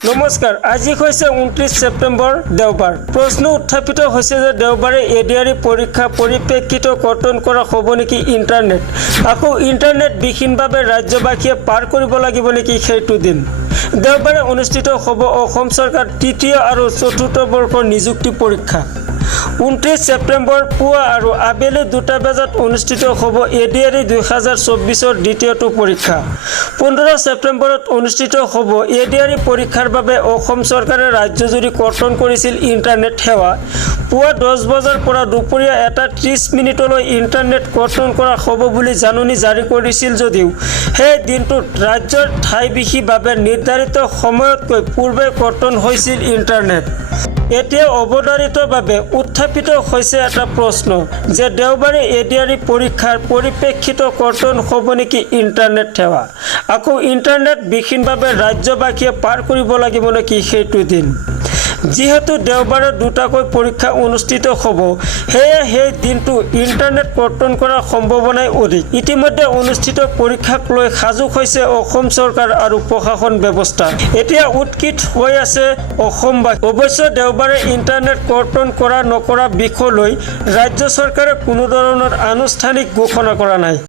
নমস্কাৰ আজি হৈছে 29 ছেপ্টেম্বৰ দেওবাৰ প্ৰশ্ন উত্থাপিত হৈছে যে দেওবাৰে এডিআৰই পৰীক্ষা পৰিপ্ৰেক্ষিত কৰ্তন কৰা হ'ব নেকি ইণ্টাৰনেট আকৌ ইণ্টাৰনেট বিহীনভাৱে ৰাজ্যবাসীয়ে পাৰ কৰিব লাগিব নেকি সেইটো দিন দেওবাৰে অনুষ্ঠিত হ'ব অসম চৰকাৰ তৃতীয় আৰু চতুৰ্থ বৰ্ষৰ নিযুক্তি পৰীক্ষা 29 ছেপ্টেম্বৰ পুৱা আৰু আবেলি 2টা বজাত অনুষ্ঠিত হ'ব এডিআৰই 2024ৰ দ্বিতীয়টো পৰীক্ষা 15 ছেপ্টেম্বৰত অনুষ্ঠিত হ'ব এডিআৰই পৰীক্ষাৰ বাবে অসম চৰকাৰে ৰাজ্যজুৰি কৰ্তন কৰিছিল ইণ্টাৰনেট সেৱা পুৱা 10 বজাৰ পৰা দুপৰীয়া 1:30 মিনিটলৈ ইণ্টাৰনেট কৰ্তন কৰা হ'ব বুলি জাননী জাৰি কৰিছিল যদিও সেই দিনটোত ৰাজ্যৰ ঠাইবিহীনভাৱে নিৰ্ধাৰিত সময়তকৈ পূৰ্বে কৰ্তন হৈছিল ইণ্টাৰনেট এতিয়া অৱধাৰিতভাৱে উত্থাপিত হৈছে এটা প্ৰশ্ন যে দেওবাৰে এডিআৰই পৰীক্ষাৰ পৰিপ্ৰেক্ষিত কৰ্তন হ'ব নেকি ইণ্টাৰনেট সেৱা আকৌ ইণ্টাৰনেট বিহীনভাৱে ৰাজ্যবাসীয়ে পাৰ কৰিব লাগিব নেকি সেইটো দিন যিহেতু দেওবাৰে দুটাকৈ পৰীক্ষা অনুষ্ঠিত হ'ব সেয়ে সেই দিনটো ইণ্টাৰনেট কৰ্তন কৰাৰ সম্ভাৱনাই অধিক ইতিমধ্যে অনুষ্ঠিত পৰীক্ষাক লৈ সাজু হৈছে অসম চৰকাৰ আৰু প্ৰশাসন ব্যৱস্থা এতিয়া উৎকিট হৈ আছে অসমবাসী অৱশ্যে দেওবাৰে ইণ্টাৰনেট কৰ্তন কৰা নকৰা বিষয়লৈ ৰাজ্য চৰকাৰে কোনো ধৰণৰ আনুষ্ঠানিক ঘোষণা কৰা নাই